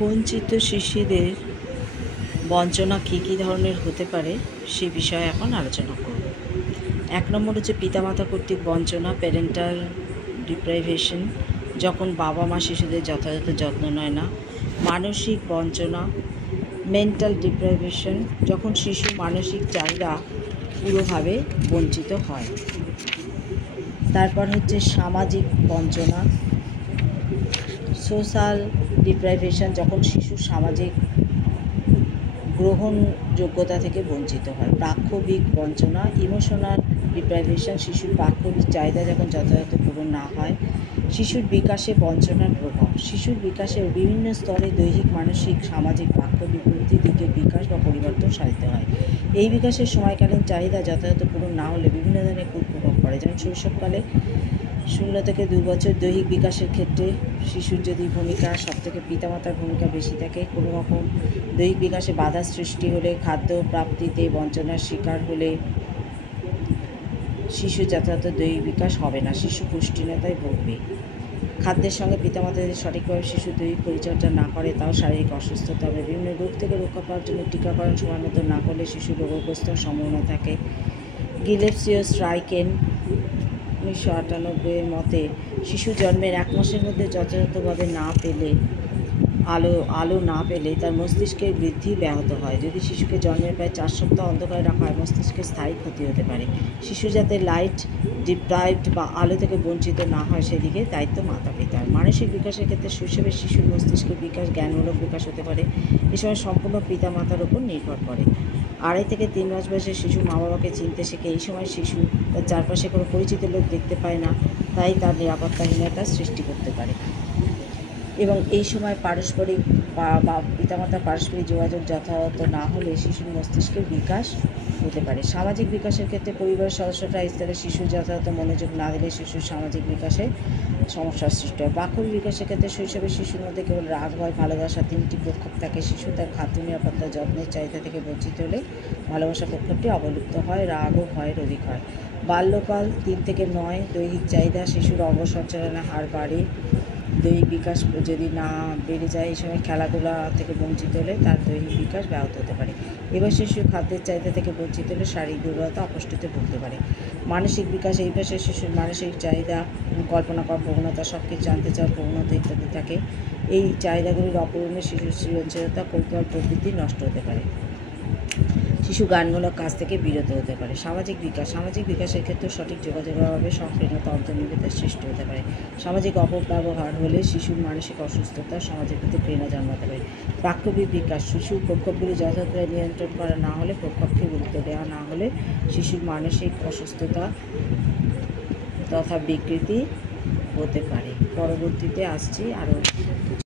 বঞ্চিত শিশুদের বঞ্চনা কী কী ধরনের হতে পারে সে বিষয়ে এখন আলোচনা করব। 1 নম্বর হচ্ছে পিতামাতা কর্তৃক বঞ্চনা, প্যারেন্টাল ডিপ্রাইভেশন, যখন বাবা মা শিশুদের যথাযথ যত্ন নেয় না। মানসিক বঞ্চনা, মেন্টাল ডিপ্রাইভেশন, যখন শিশু মানসিক চাহিদা পুরোভাবে বঞ্চিত হয়। তারপর হচ্ছে সামাজিক বঞ্চনা, সোশ্যাল ডিপ্রাইভেশন, যখন শিশু সামাজিক গ্রহণযোগ্যতা থেকে বঞ্চিত হয়। প্রাক্ষবিক বঞ্চনা, ইমোশনাল ডিপ্রাইভেশন, শিশুর প্রাক্ষবিক চাহিদা যখন যথাযথ পূরণ না হয়। শিশুর বিকাশে বঞ্চনার প্রভাব, শিশুর বিকাশের বিভিন্ন স্তরে দৈহিক, মানসিক, সামাজিক, প্রাক্ষবিক প্রভৃতি দিকের বিকাশ বা পরিবর্তন সাধিত হয়। এই বিকাশের সময়কালীন চাহিদা যথাযথ পূরণ না হলে বিভিন্ন ধরনের কুপ্রভাব পড়ে, যেমন শৈশবকালে 0 থেকে 2 বছর দৈহিক বিকাশের ক্ষেত্রে শিশুর যদি ভূমিকা সবথেকে পিতামাতার ভূমিকা বেশি থাকে। কোনো রকম দৈহিক বিকাশে বাধা সৃষ্টি হলে, খাদ্য প্রাপ্তিতে বঞ্চনার শিকার হলে শিশু যথাযথ দৈহিক বিকাশ হবে না, শিশু পুষ্টিহীনতায় ভুগবে। খাদ্যের সঙ্গে পিতামাতা যদি সঠিকভাবে শিশুর দৈহিক পরিচর্যা না করে তাও শারীরিক অসুস্থতা হবে। বিভিন্ন রোগ থেকে রক্ষা পাওয়ার জন্য টিকাকরণ সময় মতো না করলে শিশু রোগগ্রস্ত সম্ভাবনা থাকে। গিলেপসিওস-রাইকেন 1998 মতে শিশু জন্মের 1 মাসের মধ্যে যথাযথভাবে আলো না পেলে তার মস্তিষ্কের বৃদ্ধি ব্যাহত হয়। যদি শিশুকে জন্মের প্রায় 4 সপ্তাহ অন্ধকারে রাখা হয়, মস্তিষ্কের স্থায়ী ক্ষতি হতে পারে। শিশু যাতে লাইট ডিপ্রাইভড বা আলো থেকে বঞ্চিত না হয় সেদিকে দায়িত্ব মাতা পিতার। মানসিক বিকাশের ক্ষেত্রে শৈশবে শিশুর মস্তিষ্কের বিকাশ, জ্ঞানমূলক বিকাশ হতে পারে। এ সময় সম্পূর্ণ পিতামাতার উপর নির্ভর করে। 2.5 থেকে 3 মাস বয়সে শিশু মা বাবাকে চিনতে শেখে। এই সময় শিশু তার চারপাশে কোনো পরিচিত লোক দেখতে পায় না, তাই তার নিরাপত্তাহীনতার সৃষ্টি করতে পারে। এবং এই সময় পারস্পরিক বা পিতামাতার পারস্পরিক যোগাযোগ যথাযথ না হলে শিশুর মস্তিষ্কের বিকাশ হতে পারে। সামাজিক বিকাশের ক্ষেত্রে পরিবারের সদস্যরা স্তরে শিশুর যথাযথ মনোযোগ না দিলে শিশুর সামাজিক বিকাশে সমস্যার সৃষ্টি হয়। প্রাক্ষরিক বিকাশের ক্ষেত্রে শৈশবে শিশুর মধ্যে কেবল রাগ, ভয়, ভালোবাসা 3টি প্রক্ষোভ থাকে। শিশু তার খাদ্য, নিরাপত্তা, যত্নের চাহিদা থেকে বঞ্চিত হলে ভালোবাসা প্রক্ষোভটি অবলুপ্ত হয়, রাগ ও ভয়ের অধিক হয়। বাল্যকাল 3 থেকে 9, দৈহিক চাহিদা, শিশুর অঙ্গ সঞ্চালনের হার বাড়ে। দৈহিক বিকাশ যদি না বেড়ে যায়, এই সময় খেলাধুলা থেকে বঞ্চিত হলে তার দৈহিক বিকাশ ব্যাহত হতে পারে। এবার শিশু খাদ্যের চাহিদা থেকে বঞ্চিত হলে শারীরিক দুর্বলতা, অপুষ্টিতে ভুগতে পারে। মানসিক বিকাশ, এই পাশে শিশুর মানসিক চাহিদা, কল্পনা করার প্রবণতা, সব কিছু জানতে চাওয়ার প্রবণতা ইত্যাদি থাকে। এই চাহিদাগুলির অপূরণে শিশুর সৃজনশীলতা, কৌতূহল প্রবৃত্তি নষ্ট হতে পারে। শিশু গানমূলক কাজ থেকে বিরত হতে পারে। সামাজিক বিকাশের ক্ষেত্রে সঠিক যোগাযোগের অভাবে সংকীর্ণতা, অন্তর্নিহিতার সৃষ্টি হতে পারে। সামাজিক অপব্যবহার হলে শিশুর মানসিক অসুস্থতা, সমাজের প্রতি ঘৃণা জন্মাতে পারে। প্রাক্ষবিক বিকাশ, শিশুর প্রক্ষোভগুলি যথাযথভাবে নিয়ন্ত্রণ করা না হলে, প্রক্ষোভকে গুরুত্ব দেওয়া না হলে শিশুর মানসিক অসুস্থতা তথা বিকৃতি হতে পারে। পরবর্তীতে আসছি আরও